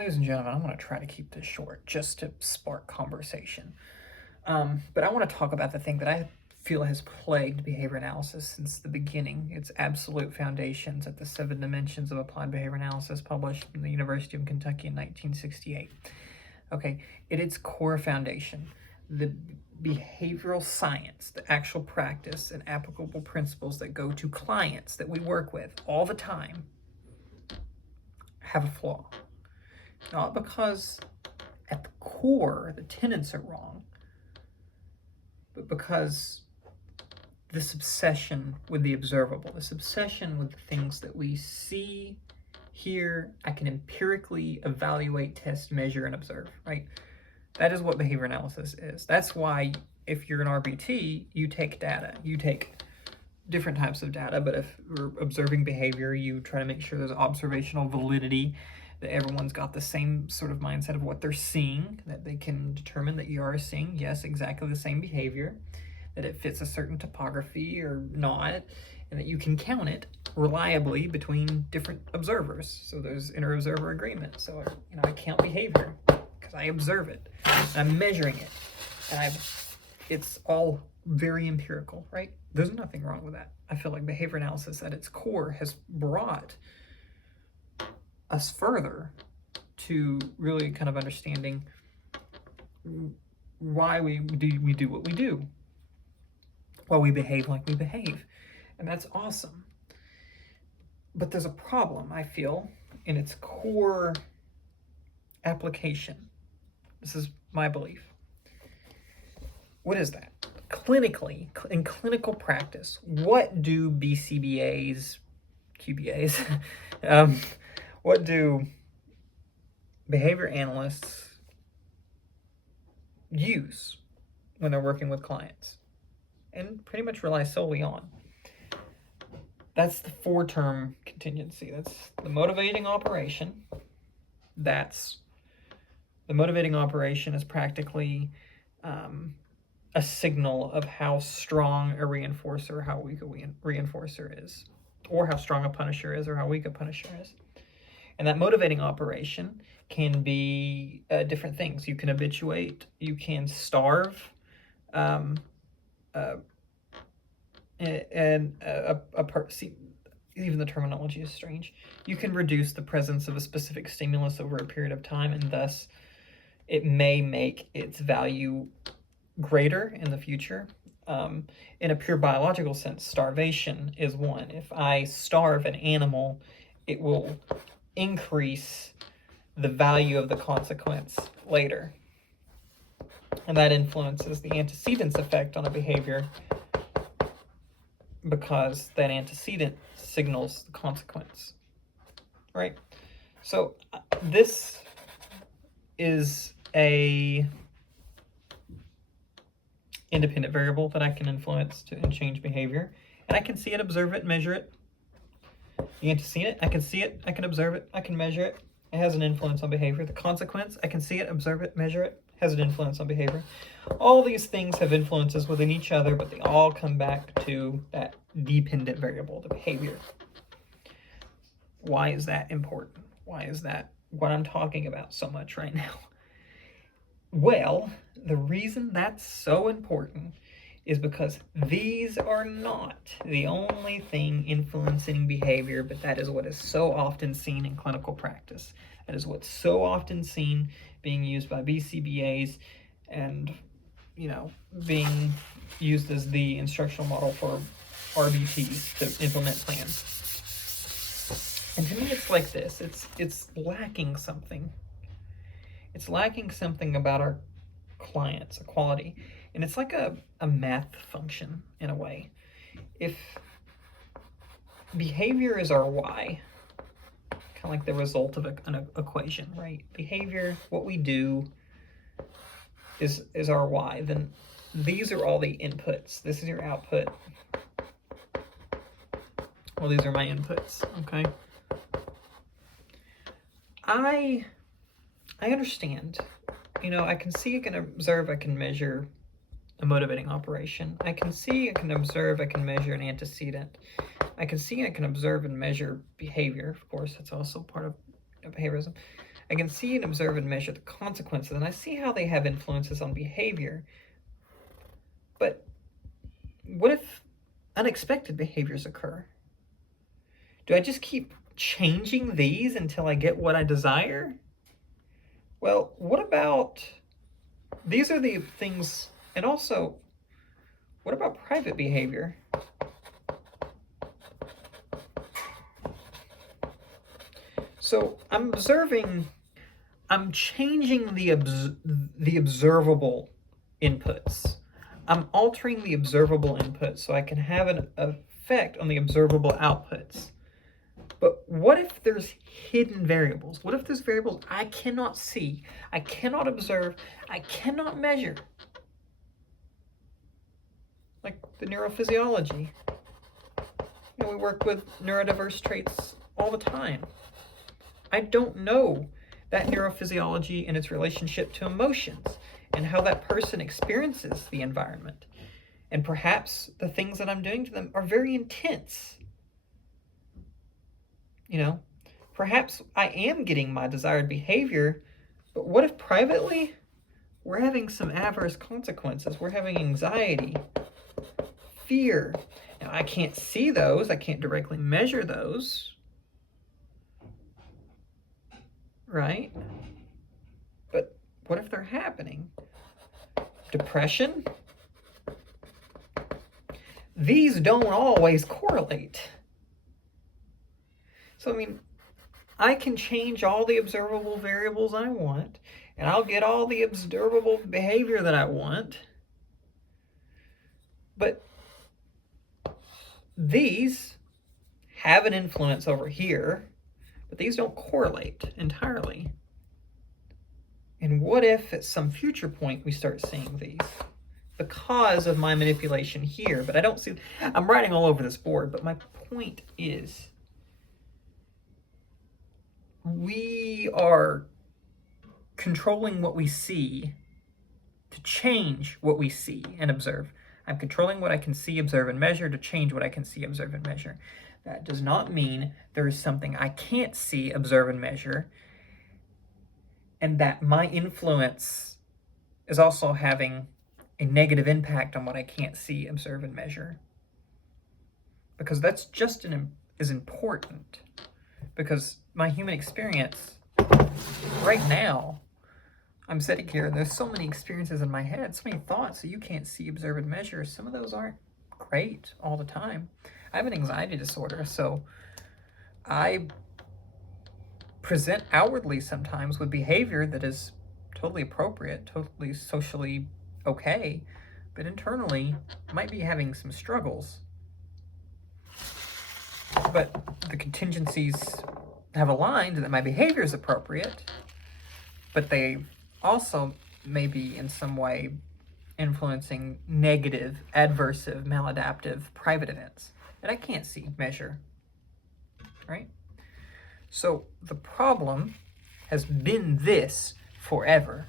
Ladies and gentlemen, I'm going to try to keep this short just to spark conversation. But I want to talk about the thing that I feel has plagued behavior analysis since the beginning. Its absolute foundations at the 7 Dimensions of Applied Behavior Analysis, published in the University of Kentucky in 1968. Okay, at its core foundation, the behavioral science, the actual practice and applicable principles that go to clients that we work with all the time have a flaw. Not because at the core the tenets are wrong, but because this obsession with the observable, this obsession with the things that we see, hear, I can empirically evaluate, test, measure, and observe, right? That is what behavior analysis is. That's why if you're an RBT, you take data. You take different types of data, but if we're observing behavior, you try to make sure there's observational validity, that everyone's got the same sort of mindset of what they're seeing, that they can determine that you are seeing, yes, exactly the same behavior, that it fits a certain topography or not, and that you can count it reliably between different observers. So there's inter-observer agreement. So, I count behavior because I observe it, and I'm measuring it, and it's all very empirical, right? There's nothing wrong with that. I feel like behavior analysis at its core has brought us further to really kind of understanding why we do what we do, why we behave like we behave. And that's awesome. But there's a problem, I feel, in its core application. This is my belief. What is that? Clinically, in clinical practice, what do BCBAs, QBAs, what do behavior analysts use when they're working with clients and pretty much rely solely on? That's the 4-term contingency. That's the motivating operation. The motivating operation is practically a signal of how strong a reinforcer, how weak a reinforcer is, or how strong a punisher is, or how weak a punisher is. And that motivating operation can be different things. You can habituate, you can starve, and even the terminology is strange. You can reduce the presence of a specific stimulus over a period of time, and thus it may make its value greater in the future. In a pure biological sense, starvation is one. If I starve an animal, it will increase the value of the consequence later. And that influences the antecedent's effect on a behavior because that antecedent signals the consequence, right? So this is a independent variable that I can influence and change behavior. And I can see it, observe it, measure it. The antecedent, I can see it, I can observe it, I can measure it. It has an influence on behavior. The consequence, I can see it, observe it, measure it, has an influence on behavior. All these things have influences within each other, but they all come back to that dependent variable, the behavior. Why is that important? Why is that what I'm talking about so much right now? Well, the reason that's so important is because these are not the only thing influencing behavior, but that is what is so often seen in clinical practice. That is what's so often seen being used by BCBAs and, being used as the instructional model for RBTs to implement plans. And to me, it's like this. It's lacking something. It's lacking something about our clients, a quality. And it's like a math function in a way. If behavior is our y, kind of like the result of an equation, right? Behavior, what we do, is our y. Then these are all the inputs. This is your output. Well, these are my inputs, okay? I understand. I can see, I can observe, I can measure a motivating operation. I can see, I can observe, I can measure an antecedent. I can see, I can observe and measure behavior. Of course, that's also part of behaviorism. I can see and observe and measure the consequences, and I see how they have influences on behavior. But what if unexpected behaviors occur? Do I just keep changing these until I get what I desire? Well, what about, these are the things, and also, what about private behavior? So I'm observing, I'm changing the observable inputs. I'm altering the observable inputs so I can have an effect on the observable outputs. But what if there's hidden variables? What if there's variables I cannot see, I cannot observe, I cannot measure? Like the neurophysiology. You know, we work with neurodiverse traits all the time. I don't know that neurophysiology and its relationship to emotions and how that person experiences the environment. And perhaps the things that I'm doing to them are very intense. You know, perhaps I am getting my desired behavior, but what if privately we're having some adverse consequences? We're having anxiety, fear. Now, I can't see those, I can't directly measure those, right? But what if they're happening? Depression? These don't always correlate. So, I mean, I can change all the observable variables I want, and I'll get all the observable behavior that I want. But these have an influence over here, but these don't correlate entirely. And what if at some future point we start seeing these because of my manipulation here? But I don't see, I'm writing all over this board, but my point is, we are controlling what we see to change what we see and observe. I'm controlling what I can see, observe, and measure to change what I can see, observe, and measure. That does not mean there is something I can't see, observe, and measure, and that my influence is also having a negative impact on what I can't see, observe, and measure. Because that's just as important. Because my human experience, right now, I'm sitting here, there's so many experiences in my head, so many thoughts that you can't see, observe, and measure. Some of those aren't great all the time. I have an anxiety disorder, so I present outwardly sometimes with behavior that is totally appropriate, totally socially okay, but internally might be having some struggles. But the contingencies have aligned that my behavior is appropriate, but they also may be in some way influencing negative, adversive, maladaptive private events that I can't see, measure, right? So the problem has been this forever.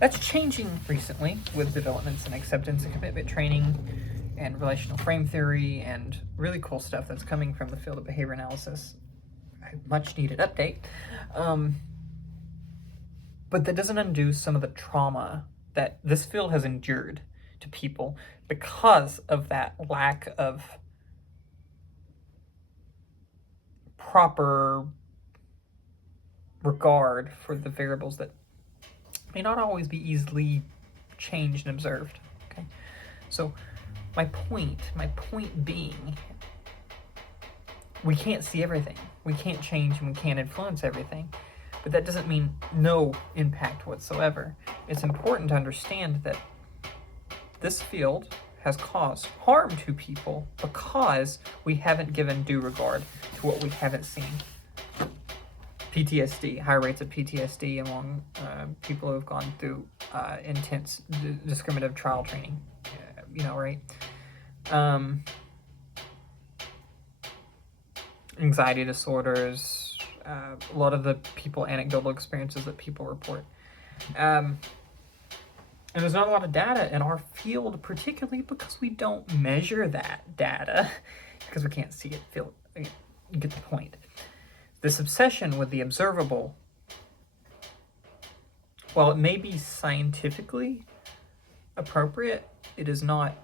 That's changing recently with developments in acceptance and commitment training and relational frame theory and really cool stuff that's coming from the field of behavior analysis. A much needed update. But that doesn't undo some of the trauma that this field has endured to people because of that lack of proper regard for the variables that may not always be easily changed and observed. Okay, so my point being, we can't see everything, we can't change, and we can't influence everything, but that doesn't mean no impact whatsoever. It's important to understand that this field has caused harm to people because we haven't given due regard to what we haven't seen. PTSD, high rates of PTSD among people who have gone through intense discriminative trial training, right? Anxiety disorders, a lot of the anecdotal experiences that people report. And there's not a lot of data in our field, particularly because we don't measure that data, because we can't see it, feel it. You get the point. This obsession with the observable while it may be scientifically appropriate, it is not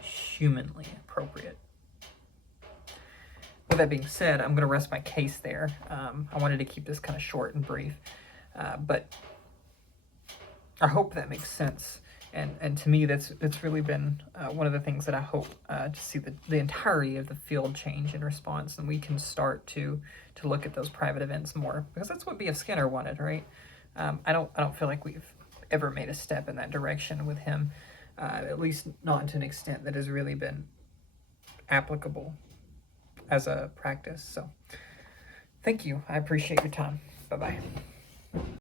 humanly appropriate. With that being said, I'm going to rest my case there. I wanted to keep this kind of short and brief, but I hope that makes sense. And to me, that's really been one of the things that I hope to see the entirety of the field change in response, and we can start to look at those private events more, because that's what B.F. Skinner wanted, right? I don't feel like we've ever made a step in that direction with him, at least not to an extent that has really been applicable as a practice. So thank you. I appreciate your time. Bye-bye.